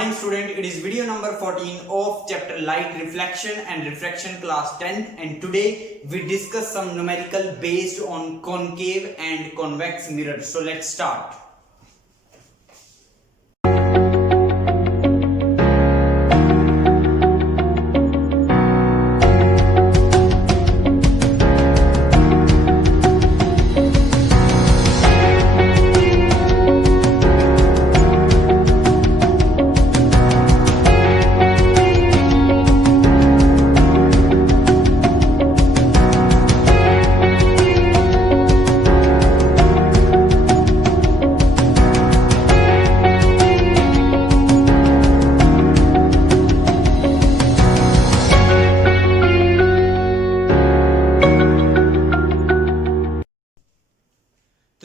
morning student, it is video number 14 of chapter light reflection and refraction class 10th, and today we discuss some numerical based on concave and convex mirror. So let's start.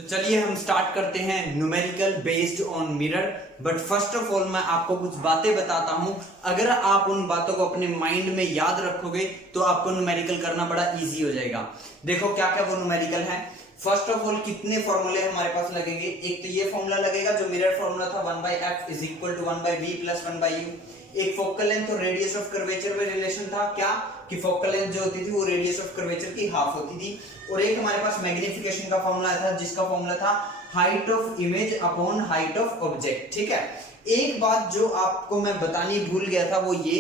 चलिए हम start करते हैं numerical based on mirror. But first of all मैं आपको कुछ बातें बताता हूं। अगर आप उन बातों को अपने माइंड में याद रखोगे तो आपको न्यूमेरिकल करना बड़ा इजी हो जाएगा। देखो क्या क्या वो न्यूमेरिकल है। फर्स्ट ऑफ ऑल कितने फॉर्मूले हमारे पास लगेंगे। एक तो ये फॉर्मूला लगेगा जो मिरर फॉर्मूला था 1/f = 1/v + 1/u। एक फोकल लेंथ और रेडियस ऑफ कर्वेचर में रिलेशन था क्या कि फोकल लेंथ जो होती थी वो रेडियस ऑफ कर्वेचर की हाफ होती थी। और एक हमारे पास मैग्निफिकेशन का फॉर्मूला था जिसका फॉर्मूला था height of image upon height of object. ठीक है, एक बात जो आपको मैं बतानी भूल गया था वो ये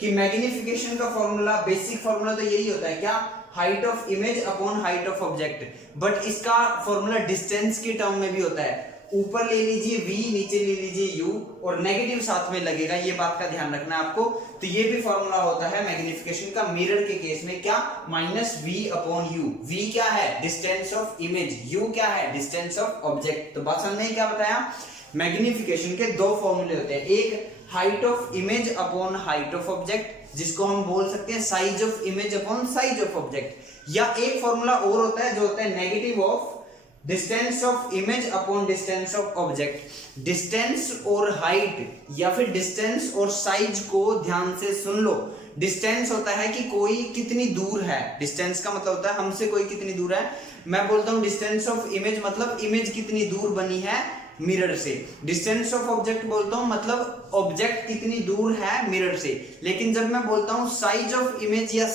कि मैग्निफिकेशन का फॉर्मूला बेसिक फॉर्मूला तो यही होता है क्या, height of image upon height of object. But इसका फॉर्मूला डिस्टेंस के टर्म में भी होता है। ऊपर ले लीजिए v, नीचे ले लीजिए u और नेगेटिव साथ में लगेगा, ये बात का ध्यान रखना है आपको। तो ये भी फॉर्मूला होता है मैग्निफिकेशन का मिरर के केस में क्या, -v/u। v क्या है, डिस्टेंस ऑफ इमेज, u क्या है, डिस्टेंस ऑफ ऑब्जेक्ट। तो बात समझ में क्या बताया, मैग्निफिकेशन के दो फॉर्मूले होते हैं। एक height of image upon height of object, जिसको हम बोल सकते हैं size of image upon size of object. या एक फॉर्मूला और होता है जो होता है negative of distance of image upon distance of object. Distance और हाइट या फिर डिस्टेंस और साइज को ध्यान से सुन लो। डिस्टेंस होता है कि कोई कितनी दूर है, डिस्टेंस का मतलब होता है हमसे कोई कितनी दूर है। मैं बोलता हूं डिस्टेंस ऑफ इमेज मतलब इमेज कितनी दूर बनी है मिरर से। डिस्टेंस ऑफ ऑब्जेक्ट बोलता हूं मतलब ऑब्जेक्ट कितनी दूर है मिरर से। लेकिन जब मैं बोलता हूं साइज ऑफ इमेज या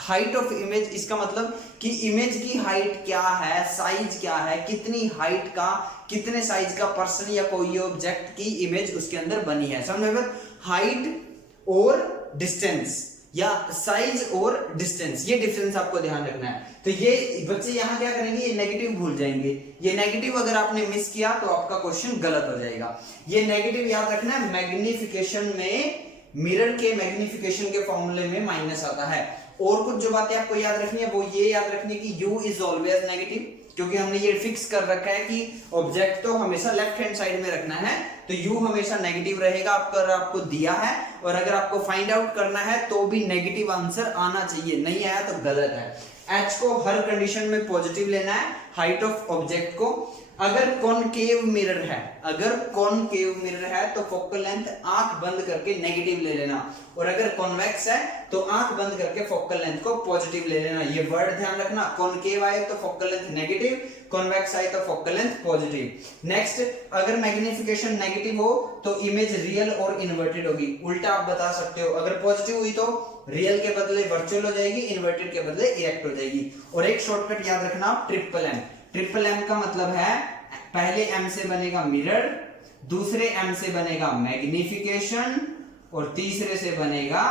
हाइट ऑफ इमेज, इसका मतलब कि इमेज की हाइट क्या है, साइज क्या है, कितनी हाइट का कितने साइज का पर्सन या कोई ऑब्जेक्ट की इमेज उसके अंदर बनी है। समझ में, हाइट और डिस्टेंस या साइज और डिस्टेंस, ये डिफरेंस आपको ध्यान रखना है। तो ये बच्चे यहाँ क्या करेंगे, ये नेगेटिव भूल जाएंगे। ये नेगेटिव अगर आपने मिस किया तो आपका क्वेश्चन गलत हो जाएगा। ये नेगेटिव याद रखना है। मैग्निफिकेशन में मिरर के मैग्निफिकेशन के फॉर्मूले में माइनस आता है। और कुछ जो बातें आपको याद रखनी है वो ये याद रखनी है कि u इज ऑलवेज नेगेटिव, क्योंकि हमने ये फिक्स कर रखा है कि ऑब्जेक्ट तो हमेशा लेफ्ट हैंड साइड में रखना है, तो u हमेशा नेगेटिव रहेगा अगर आपको दिया है। और अगर आपको फाइंड आउट करना है तो भी नेगेटिव आंसर आना चाहिए, नहीं आया तो गलत है। h को हर कंडीशन में पॉजिटिव लेना है, हाइट ऑफ ऑब्जेक्ट को। अगर कॉनकेव मिरर है, अगर कॉनकेव मिरर है तो फोकल लेंथ आंख बंद करके नेगेटिव ले लेना, और अगर कॉन्वेक्स है तो आंख बंद करके फोकल लेंथ को पॉजिटिव ले लेना। ये वर्ड ध्यान रखना, कॉनकेव आए तो फोकल लेंथ नेगेटिव, कॉन्वेक्स आए तो फोकल लेंथ पॉजिटिव। नेक्स्ट, अगर मैग्निफिकेशन नेगेटिव हो तो इमेज रियल और इन्वर्टेड होगी। उल्टा आप बता सकते हो, अगर पॉजिटिव हुई तो रियल के बदले वर्चुअल हो जाएगी, इन्वर्टेड के बदले इरेक्ट हो जाएगी। और एक शॉर्टकट याद रखना, ट्रिपल एम। ट्रिपल एम का मतलब है पहले एम से बनेगा मिरर, दूसरे एम से बनेगा मैग्निफिकेशन और तीसरे से बनेगा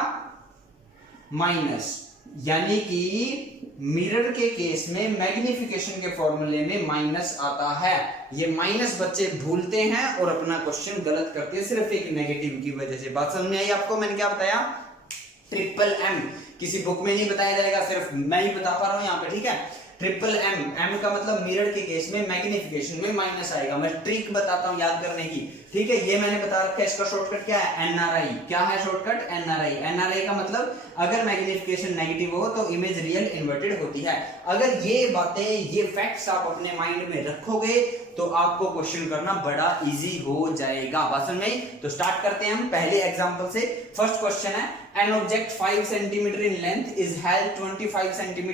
माइनस। यानी कि मिरर के केस में मैग्निफिकेशन के फॉर्मूले में माइनस आता है। ये माइनस बच्चे भूलते हैं और अपना क्वेश्चन गलत करते हैं सिर्फ एक नेगेटिव की वजह से। बात समझ में आई आपको, मैंने क्या बताया, ट्रिपल एम किसी बुक में नहीं बताया जाएगा, सिर्फ मैं ही बता पा रहा हूं यहाँ पे। ठीक है, ट्रिपल एम, एम का मतलब मिरर के केस में मैग्निफिकेशन में माइनस आएगा। मैं ट्रिक बताता हूं याद करने की। ठीक है, ये मैंने बता रखा है। इसका शॉर्टकट क्या है, एनआरआई। क्या है शॉर्टकट, एनआरआई। एनआरआई का मतलब अगर मैग्निफिकेशन नेगेटिव हो तो इमेज रियल इन्वर्टेड होती है। अगर ये बातें, ये फैक्ट्स आप अपने माइंड में रखोगे तो आपको क्वेश्चन करना बड़ा इजी हो जाएगा। बात समझ में? तो स्टार्ट करते हैं हम पहले एग्जांपल से। फर्स्ट क्वेश्चन है, an object 5 cm in length is held 25 cm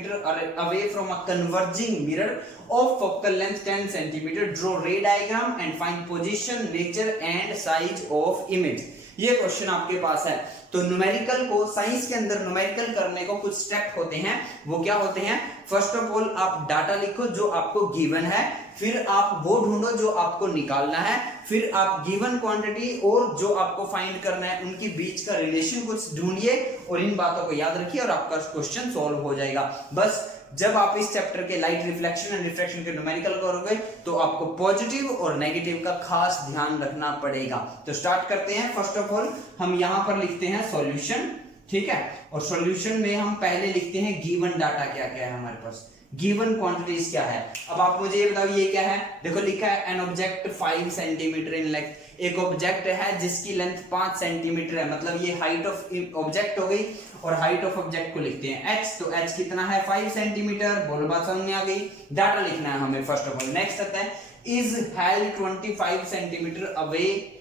away from a converging mirror of focal length 10 cm. Draw ray diagram and find position, nature and size of image. ये question आपके पास है। तो numerical को, science के अंदर numerical करने को कुछ स्टेप होते हैं, वो क्या होते हैं? फर्स्ट ऑफ ऑल आप डाटा लिखो जो आपको गिवन है, फिर आप वो ढूंढो जो आपको निकालना है, फिर आप गिवन क्वांटिटी और जो आपको फाइंड करना है उनके बीच का रिलेशन कुछ ढूंढिए और इन बातों को याद रखिए और आपका क्वेश्चन सॉल्व हो जाएगा। बस जब आप इस चैप्टर के लाइट रिफ्लेक्शन एंड रिफ्रैक्शन के न्यूमेरिकल करोगे तो आपको पॉजिटिव और नेगेटिव का खास ध्यान रखना पड़ेगा। तो स्टार्ट करते हैं। फर्स्ट ऑफ ऑल हम यहां पर लिखते हैं सॉल्यूशन, ठीक है, और सॉल्यूशन में हम पहले लिखते हैं गिवन डाटा क्या क्या है हमारे पास, गिवन क्वांटिटीज क्या है। अब आप मुझे ये बताओ ये क्या है? देखो लिखा है an object 5 centimetre in length, एक ऑब्जेक्ट है जिसकी लेंथ 5 सेंटीमीटर है, मतलब ये हाइट ऑफ ऑब्जेक्ट हो गई और हाइट ऑफ ऑब्जेक्ट को लिखते हैं h, तो h कितना है? 5 सेंटीमीटर। बोलो बात समझ में आ गई? डाटा लिखना है हमें फर्स्ट ऑफ ऑल। नेक्स्ट आता है इज हेल्ड 25 सेंटीमीटर अवे,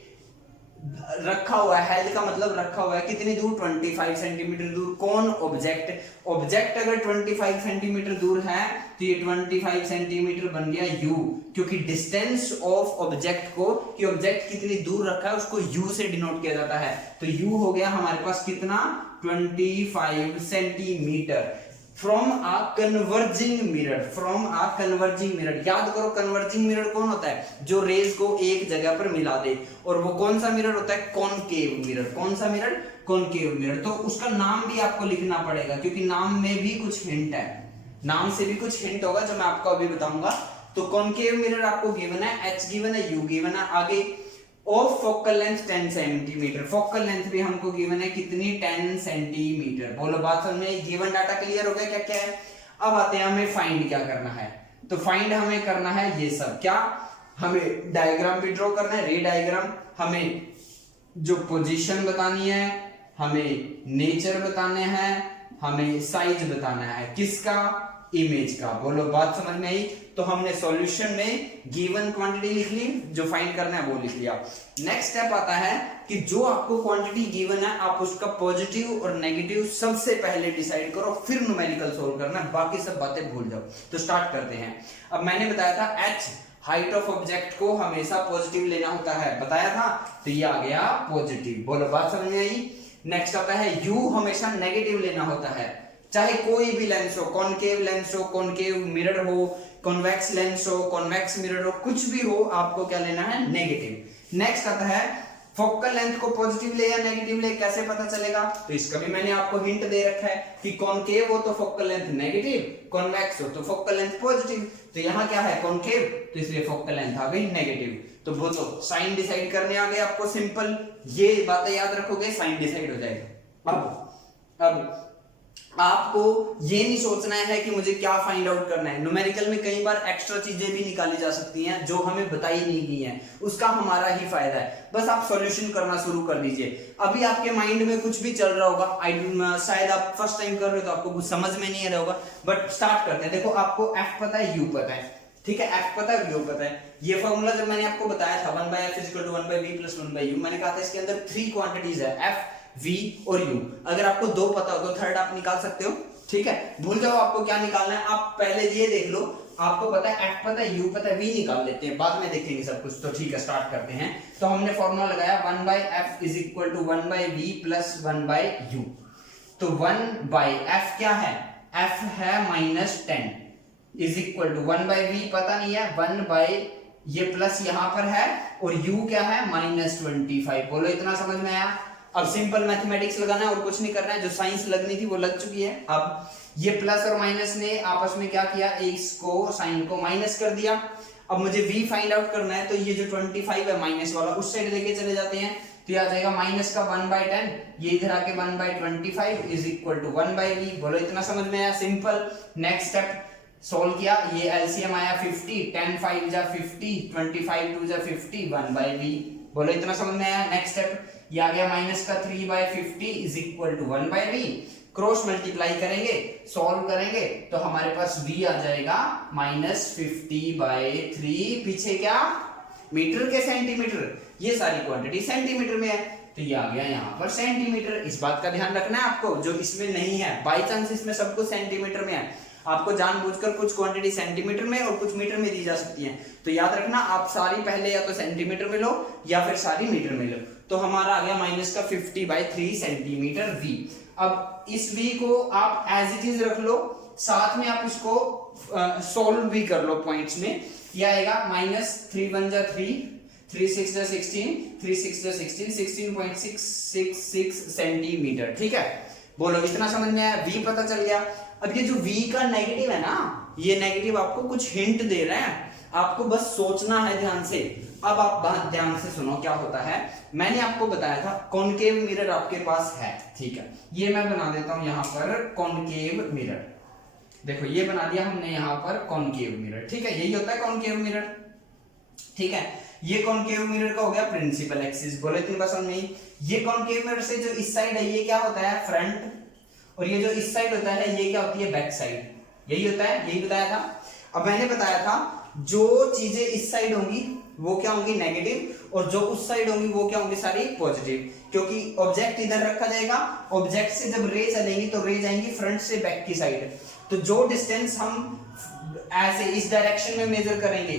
रखा हुआ है, हेल्ड का मतलब रखा हुआ है कितनी दूर? 25 सेंटीमीटर दूर। कौन? ऑब्जेक्ट। ऑब्जेक्ट अगर 25 सेंटीमीटर दूर है तो ये 25 सेंटीमीटर बन गया u, क्योंकि डिस्टेंस ऑफ ऑब्जेक्ट को, कि ऑब्जेक्ट कितनी दूर रखा है उसको u से डिनोट किया जाता है। तो u हो गया हमारे पास कितना? 25 centimetre. From a converging mirror, from a converging mirror, याद करो कन्वर्जिंग मिरर कौन होता है? जो रेज को एक जगह पर मिला दे। और वो कौन सा मिरर होता है? Concave mirror. कौन सा मिरर? Concave mirror. तो उसका नाम भी आपको लिखना पड़ेगा क्योंकि नाम में भी कुछ हिंट है, नाम से भी कुछ हिंट होगा जो मैं आपको अभी बताऊंगा। तो कॉनकेव मिरर आपको गिवन है, h गिवन है, u गिवन है। आगे of focal length 10 centimetre, focal length भी हमको गिवन है कितनी? 10 सेंटीमीटर। बोलो बात समझ में? गिवन डाटा क्लियर हो गया क्या क्या है? अब आते हैं हमें फाइंड क्या करना है। तो फाइंड हमें करना है ये सब, क्या? हमें डायग्राम भी ड्रॉ करना है, रे डायग्राम। हमें जो पोजीशन बतानी है, हमें नेचर बताने हैं, हमें साइज बताना है, किसका? इमेज का। बोलो बात समझ में आई? तो हमने सॉल्यूशन में गिवन क्वांटिटी लिख ली, जो फाइंड करना है वो लिख लिया। नेक्स्ट स्टेप आता है कि जो आपको क्वांटिटी गिवन है आप उसका पॉजिटिव और नेगेटिव सबसे पहले डिसाइड करो, फिर न्यूमेरिकल सोल्व करना है, बाकी सब बातें भूल जाओ। तो स्टार्ट करते हैं। अब मैंने बताया था h, हाइट ऑफ ऑब्जेक्ट को हमेशा पॉजिटिव लेना होता है, बताया था, तो ये आ गया पॉजिटिव। बोलो बात समझ में आई? नेक्स्ट आता है u, हमेशा नेगेटिव लेना होता है, चाहे कोई भी लेंस हो, कॉनकेव लेंस हो, कॉनकेव मिरर हो, कॉन्वेक्स लेंस हो, कॉन्वेक्स मिरर हो, कुछ भी हो, आपको क्या लेना है? नेगेटिव। नेक्स्ट आता है फोकल लेंथ को पॉजिटिव ले या नेगेटिव ले, कैसे पता चलेगा? तो इसका भी मैंने आपको हिंट दे रखा है कि कॉनकेव हो तो फोकल लेंथ नेगेटिव, कॉन्वेक्स हो तो फोकल लेंथ पॉजिटिव। तो यहाँ क्या है? कॉनकेव, तो इसलिए फोकल लेंथ आ गई नेगेटिव। तो वो तो साइन डिसाइड करने आ गए आपको, सिंपल, ये बातें याद रखोगे साइन डिसाइड हो जाएगा। अब आपको ये नहीं सोचना है कि मुझे क्या फाइंड आउट करना है। न्यूमेरिकल में कई बार एक्स्ट्रा चीजें भी निकाली जा सकती हैं जो हमें बताई नहीं गई हैं, उसका हमारा ही फायदा है। बस आप सॉल्यूशन करना शुरू कर दीजिए। अभी आपके माइंड में कुछ भी चल रहा होगा, शायद आप फर्स्ट टाइम कर रहे हो तो आपको कुछ समझ में नहीं आ रहा होगा, बट स्टार्ट करते हैं। देखो आपको f पता है, u पता है, ठीक है, f पता है, u पता है। ये फॉर्मूला जब मैंने आपको बताया था 1/f = 1/v + 1/u, मैंने कहा था इसके अंदर 3 क्वांटिटीज है, f, v और u। अगर आपको 2 पता हो तो थर्ड आप निकाल सकते हो, ठीक है। भूल जाओ आपको क्या निकालना है, आप पहले ये देख लो, आपको पता है f पता है, u पता है, v निकाल लेते हैं, बाद में देखेंगे सब कुछ। तो ठीक है, स्टार्ट करते हैं। तो हमने फॉर्मूला लगाया 1/f = 1/v + 1/u। तो 1/f क्या है? f है -10 = 1/v पता नहीं है, 1/ ये प्लस यहां पर है, और u क्या है? -25। बोलो इतना समझ में आया? अब सिंपल मैथमेटिक्स लगाना है और कुछ नहीं करना है, जो साइंस लगनी थी वो लग चुकी है। अब ये प्लस और माइनस ने आपस में क्या किया? इसको, साइन को माइनस कर दिया। अब मुझे v फाइंड आउट करना है, तो ये जो 25 है माइनस वाला उस साइड लेके चले जाते हैं, तो ये आ जाएगा माइनस का 1/10, ये इधर आके 1/25 = 1/v। बोलो इतना समझ में आया? सिंपल। नेक्स्ट स्टेप सोल्व किया, ये एलसीएम आया 50, 10 5 = 50, 25 2 = 50, 1/v। बोलो इतना समझ में आया? नेक्स्ट स्टेप ये आ गया माइनस का 3/50 = 1/v। क्रॉस मल्टीप्लाई करेंगे, सॉल्व करेंगे, तो हमारे पास v आ जाएगा -50/3। पीछे क्या? मीटर के सेंटीमीटर, ये सारी क्वांटिटी सेंटीमीटर में है, तो ये आ गया यहाँ पर सेंटीमीटर। इस बात का ध्यान रखना है आपको, जो इसमें नहीं है, बाई चांस इसमें सब कुछ सेंटीमीटर में है। आपको जानबूझकर कुछ क्वांटिटी सेंटीमीटर में और कुछ मीटर में दी जा सकती है, तो याद रखना आप सारी पहले या तो सेंटीमीटर में लो या फिर सारी मीटर में लो। तो हमारा आ गया माइनस का 50/3 सेंटीमीटर v। अब इस v को आप एज इट इज रख लो, साथ में आप उसको सोल्व भी कर लो पॉइंट्स में। यह आएगा -3 1 3 3 6 16 3 6 16 16.666 सेंटीमीटर। ठीक है, बोलो इतना समझ में आया, v पता चल गया। अब ये जो v का नेगेटिव है ना, ये नेगेटिव आपको कुछ हिंट दे रहा है, आपको बस सोचना है ध्यान से। अब आप बात ध्यान से सुनो क्या होता है। मैंने आपको बताया था कॉनकेव मिरर आपके पास है, ठीक है, ये मैं बना देता हूं यहां पर कॉनकेव मिरर। देखो ये बना दिया हमने यहां पर कॉनकेव मिरर, ठीक है, यही होता है कॉनकेव मिरर। ठीक है, ये कॉनकेव मिरर का हो गया प्रिंसिपल एक्सिस। बोले इतनी बात समझ में। ये कॉनकेव मिरर से जो इस साइड है ये क्या होता है, फ्रंट, और ये जो इस साइड होता है ये क्या होती है, बैक साइड। यही होता है, यही बताया था। अब मैंने बताया था जो चीजें इस साइड होंगी वो क्या होंगी, नेगेटिव, और जो उस साइड होंगी वो क्या होंगी, सारी पॉजिटिव, क्योंकि ऑब्जेक्ट इधर रखा जाएगा। ऑब्जेक्ट से जब रे चलेंगी तो रे जाएंगी फ्रंट से बैक की साइड। तो जो डिस्टेंस हम ऐसे इस डायरेक्शन में मेजर करेंगे,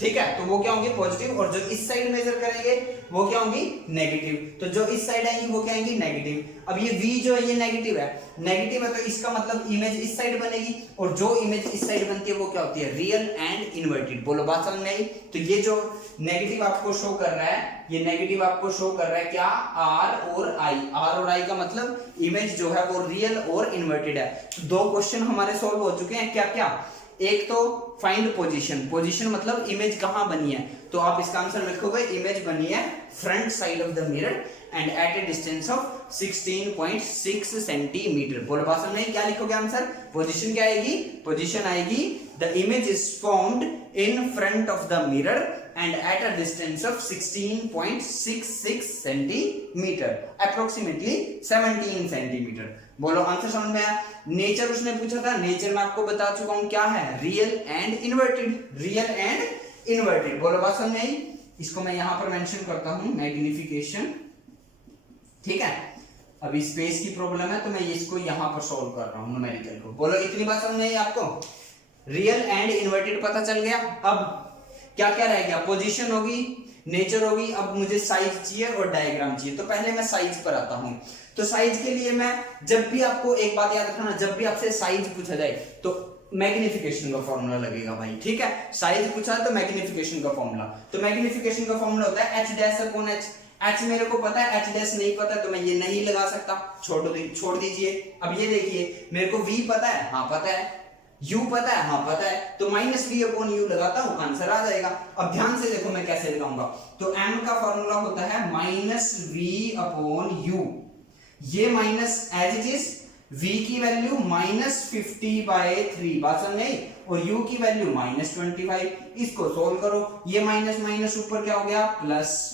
ठीक है, तो वो क्या होंगे, पॉजिटिव, और जो इस साइड मेजर करेंगे वो क्या होंगी, नेगेटिव। तो जो इस साइड आएंगी वो क्या आएंगी, नेगेटिव। अब ये v जो है ये नेगेटिव है, नेगेटिव है तो इसका मतलब इमेज इस साइड बनेगी, और जो इमेज इस साइड बनती है वो क्या होती है, रियल एंड इन्वर्टेड। बोलो बात समझ में आई। तो ये जो नेगेटिव आपको शो कर रहा है, ये नेगेटिव आपको शो कर रहा है क्या, r और i। r और i का मतलब इमेज जो है वो रियल और इन्वर्टेड है। तो दो क्वेश्चन हमारे सॉल्व हो चुके हैं, क्या क्या, एक तो फाइंड पोजीशन, पोजीशन मतलब इमेज कहां बनी है, तो आप इसका आंसर लिखोगे इमेज बनी है front side of the mirror and at a distance of 16.6 centimetre. बोलो बात समझ में, क्या लिखोगे आंसर, पोजीशन क्या आएगी, पोजीशन आएगी the image is formed in front of the mirror and at a distance of 16.66 centimetre, approximately 17 centimetre. बोलो आंसर समझ में आया। नेचर उसने पूछा था, नेचर में आपको बता चुका हूं क्या है, real and inverted, real and inverted. बोलो बात समझ में आई। इसको मैं यहां पर मेंशन करता हूं मैग्निफिकेशन, ठीक है। अभी स्पेस की प्रॉब्लम है तो मैं इसको यहां पर सॉल्व कर रहा हूं न्यूमेरिकल को। बोलो इतनी बात समझ में आई आपको, रियल एंड इन्वर्टेड पता चल गया। अब क्या क्या रह गया, पोजीशन होगी, नेचर होगी, अब मुझे साइज चाहिए और डायग्राम चाहिए। तो पहले मैं साइज पर आता हूं। तो साइज के लिए मैं, जब भी आपको एक बात याद रखना, जब भी आपसे साइज पूछा जाए तो मैग्निफिकेशन का फॉर्मूला लगेगा भाई, ठीक है। साइज पूछा तो मैग्निफिकेशन का फॉर्मूला, तो मैग्निफिकेशन का फॉर्मूला होता है h' h मेरे को पता है, h' नहीं पता तो मैं ये नहीं लगा सकता, छोड़ दीजिए। अब ये देखिए मेरे को v पता है, हाँ पता है, u पता है, हाँ पता है, तो -v/u लगाता हूं, आंसर आ जाएगा। अब ध्यान से देखो मैं कैसे लगाऊंगा। तो m का फॉर्मूला होता है -v/u, ये minus as it is, v की वैल्यू -50/3, बात समझ आई, और u की वैल्यू -25। इसको सोल्व करो, ये माइनस माइनस ऊपर क्या हो गया, प्लस,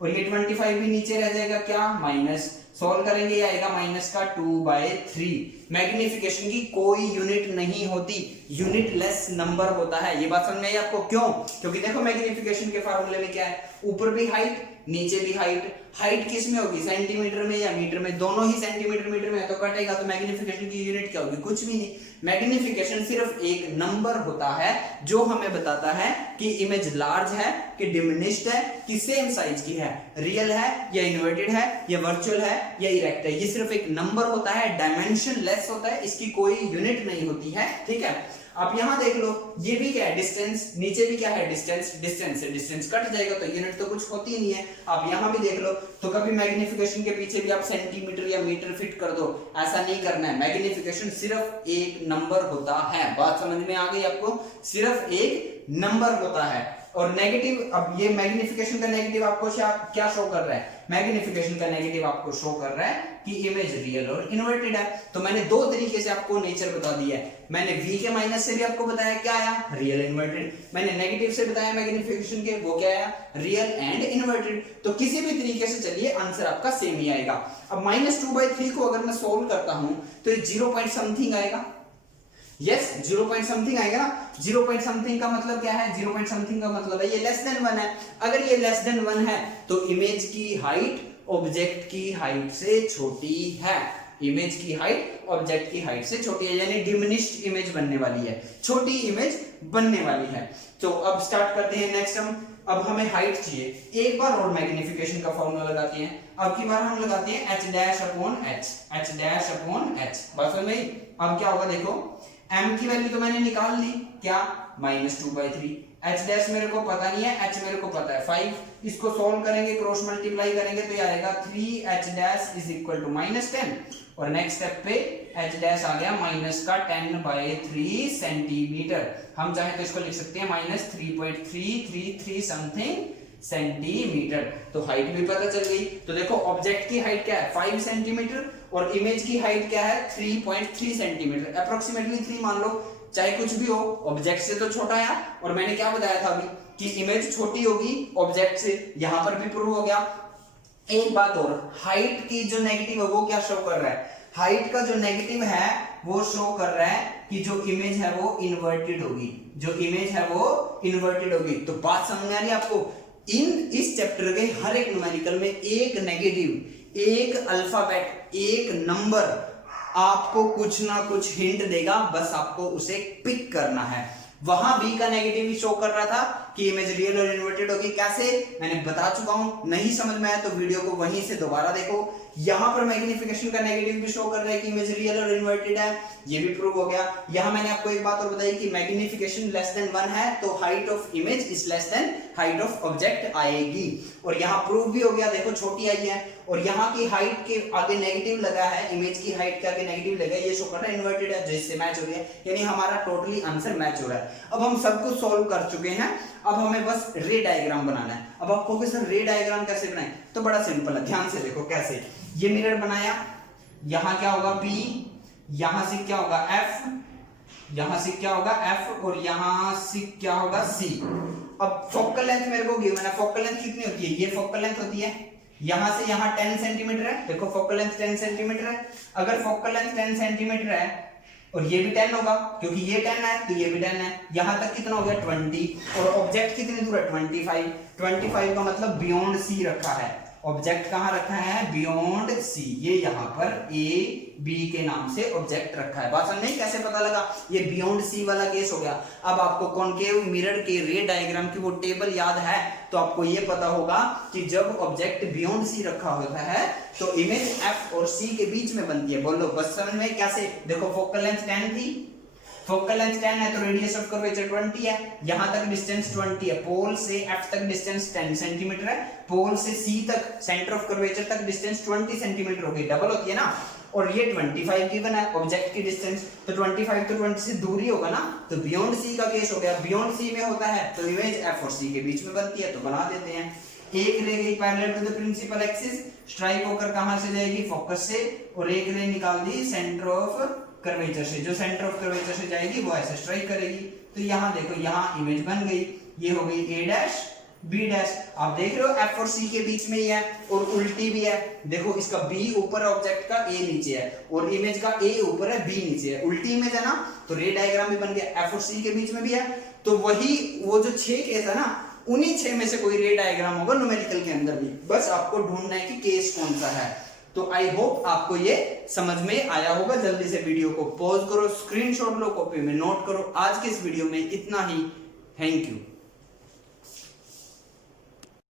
और ये 25 भी नीचे रह जाएगा क्या, माइनस। सोल्व करेंगे ये आएगा -2/3। मैग्निफिकेशन की कोई यूनिट नहीं होती, यूनिट लेस नंबर होता है। ये बात समझ में आई आपको, क्यों, क्योंकि देखो मैग्निफिकेशन के फार्मूले में क्या है, ऊपर भी हाइट नीचे भी हाइट। हाइट किस में होगी, सेंटीमीटर में या मीटर में, दोनों ही सेंटीमीटर मीटर में है तो कटेगा, तो मैग्निफिकेशन की यूनिट क्या होगी, कुछ भी नहीं। मैग्निफिकेशन सिर्फ एक नंबर होता है जो हमें बताता है कि इमेज लार्ज है कि डिमिनिश्ड है कि सेम साइज की है, रियल है या इन्वर्टेड है या वर्चुअल है या इरेक्ट है। ये सिर्फ एक नंबर होता है, डायमेंशन लेस होता है, इसकी कोई यूनिट नहीं होती है, ठीक है। आप यहां देख लो, ये भी क्या है, डिस्टेंस, नीचे भी क्या है, डिस्टेंस, डिस्टेंस से डिस्टेंस कट जाएगा तो यूनिट तो कुछ होती नहीं है। आप यहां भी देख लो, तो कभी मैग्निफिकेशन के पीछे भी आप सेंटीमीटर या मीटर फिट कर दो, ऐसा नहीं करना है। मैग्निफिकेशन सिर्फ एक नंबर होता है, बात समझ में आ गई आपको, सिर्फ एक नंबर होता है। और नेगेटिव, अब ये मैग्निफिकेशन का नेगेटिव आपको क्या शो कर रहा है, मैग्निफिकेशन का नेगेटिव आपको शो कर रहा है कि इमेज रियल और इन्वर्टेड है। तो मैंने दो तरीके से आपको नेचर बता दिया है। मैंने v के माइनस से भी आपको बताया क्या आया, रियल इन्वर्टेड। मैंने नेगेटिव से बताया मैग्निफिकेशन के, वो क्या आया, रियल एंड इन्वर्टेड। तो किसी भी तरीके से चलिए आंसर आपका सेम ही आएगा। अब -2/3 को अगर मैं सोल्व करता हूं तो ये 0 पॉइंट समथिंग आएगा, यस 0 पॉइंट समथिंग आएगा ना। 0 पॉइंट समथिंग का मतलब क्या है, 0 पॉइंट समथिंग का मतलब है ये लेस देन 1 है। अगर ये लेस देन 1 है तो इमेज की हाइट ऑब्जेक्ट की हाइट से छोटी है। इमेज की हाइट ऑब्जेक्ट की हाइट से छोटी है, यानी डिमिनिश्ड इमेज बनने वाली है, छोटी इमेज बनने वाली है। तो अब स्टार्ट करते हैं नेक्स्ट हम। अब हमें हाइट चाहिए, एक बार और मैग्निफिकेशन का फॉर्मूला लगाते हैं। अब की बार हम लगाते हैं h dash upon h, h dash upon h। बात समझ में? अब क्या होगा देखो, m की वैल्यू तो मैंने निकाल ली, क्या -2/3। h डैश मेरे को पता नहीं है, h मेरे को पता है 5। इसको सॉल्व करेंगे, क्रॉस मल्टीप्लाई करेंगे तो ये आएगा 3h dash is equal to -10। और नेक्स्ट स्टेप पे h डैश आ गया -10/3 सेंटीमीटर। हम चाहे तो इसको लिख सकते हैं -3.333 समथिंग सेंटीमीटर। तो हाइट भी पता चल गई। तो देखो ऑब्जेक्ट की हाइट क्या है 5 सेंटीमीटर और इमेज की हाइट क्या है 3.3 सेंटीमीटर, अप्रोक्सीमेटली 3 मान लो, चाहे कुछ भी हो, ऑब्जेक्ट से तो छोटा है। और मैंने क्या बताया था अभी कि इमेज छोटी होगी ऑब्जेक्ट से, यहां पर भी प्रूव हो गया। एक बात और, हाइट की जो नेगेटिव है वो क्या शो कर रहा है, हाइट का जो नेगेटिव है वो शो कर रहा है कि जो इमेज है वो इन्वर्टेड होगी, जो इमेज है वो इन्वर्टेड होगी। तो बात समझ में आ रही है आपको? इस चैप्टर के हर एक न्यूमेरिकल में एक नेगेटिव, एक अल्फाबेट, एक नंबर आपको कुछ ना कुछ हिंट देगा, बस आपको उसे पिक करना है। वहां बी का नेगेटिव शो कर रहा था कि इमेज रियल और इन्वर्टेड होगी। कैसे, मैंने बता चुका हूं। नहीं समझ में आया तो वीडियो को वहीं से दोबारा देखो। यहां पर मैग्निफिकेशन का नेगेटिव भी शो कर रहा है कि इमेज रियल और इन्वर्टेड है, ये भी प्रूव हो गया। यहां मैंने आपको एक बात और बताई कि मैग्निफिकेशन लेस देन 1 है तो height of image is less than height of object आएगी। और यहां प्रूव भी हो गया, देखो छोटी आई है और यहाँ की हाइट के आगे नेगेटिव लगा है, इमेज की हाइट के आगे नेगेटिव लगा है, ये शो कर रहा है इन्वर्टेड है, जिससे मैच हो रही है, यानी हमारा टोटली आंसर मैच हो रहा है। अब हम सब कुछ सॉल्व कर चुके हैं, अब हमें बस रे डायग्राम बनाना है। अब आप कहोगे सर रे डायग्राम कैसे बनाएं, तो बड़ा सिंपल है, ध्यान से देखो कैसे। ये मिरर बनाया, यहां क्या होगा P, यहां से क्या होगा F, यहां से क्या होगा F और यहां से क्या होगा C। अब फोकल लेंथ मेरे को गिवन है, फोकल लेंथ कितनी होती है, ये फोकल लेंथ होती है, यहां से यहां 10 सेंटीमीटर है। देखो फोकल लेंथ 10 सेंटीमीटर है। अगर फोकल लेंथ 10 सेंटीमीटर है और ये भी 10 होगा क्योंकि ये 10 है तो ये भी 10 है, यहां तक कितना हो गया 20। और ऑब्जेक्ट कितनी दूर है 25। 25 का मतलब बियॉन्ड सी रखा है, ऑब्जेक्ट कहां रखा है बियॉन्ड सी, ये यहां पर ए बी के नाम से ऑब्जेक्ट रखा है। बात समझ कैसे पता लगा, ये बियॉन्ड सी वाला केस हो गया। अब आपको कॉनकेव मिरर के रे डायग्राम की वो टेबल याद है तो आपको ये पता होगा कि जब ऑब्जेक्ट बियॉन्ड सी रखा होता है तो इमेज एफ और सी के बीच में बनती है। बोलो बस समझ में कैसे। देखो फोकल लेंथ 10 थी, फोकल लेंथ 10 है तो रेडियस ऑफ कर्वेचर 20 है, यहां तक डिस्टेंस 20 है, पोल से एफ तक डिस्टेंस 10 सेंटीमीटर है, पोल से सी तक सेंटर ऑफ कर्वेचर तक डिस्टेंस 20 सेंटीमीटर होगी, डबल होती है ना। और ये 25 गिवन है ऑब्जेक्ट की डिस्टेंस, तो 25 तो 20 से दूर ही होगा ना, तो बियॉन्ड सी का केस हो गया। बियॉन्ड सी में होता है तो इमेज एफ और सी के बीच में बनती है, तो बना देते हैं। एक रे गई parallel to the principal axis, strike होकर कहां से जाएगी फोकस से, और एक रे निकाल दी सेंटर ऑफ कर्वेचर से, जो सेंटर ऑफ कर्वेचर से जाएगी वो ऐसे स्ट्राइक करेगी। तो यहाँ देखो यहाँ इमेज बन गई, ये हो गई ए डैश बी डैश। आप देख रहे हो एफ और सी के बीच में ही है और उल्टी भी है। देखो इसका बी ऊपर है ऑब्जेक्ट का, ए नीचे है, और इमेज का ए ऊपर है बी नीचे है, उल्टी इमेज है ना, तो रे डायग्राम भी बन गया। एफ और सी के बीच में भी है, तो वही वो जो 6 केस है ना, उन्हीं 6 में से कोई रे डायग्राम होगा न्यूमेरिकल के अंदर भी। बस आपको ढूंढना है कि केस कौन सा है। तो आई होप आपको ये समझ में आया होगा। जल्दी से वीडियो को पॉज करो, स्क्रीनशॉट लो, कॉपी में नोट करो। आज के इस वीडियो में इतना ही। Thank you.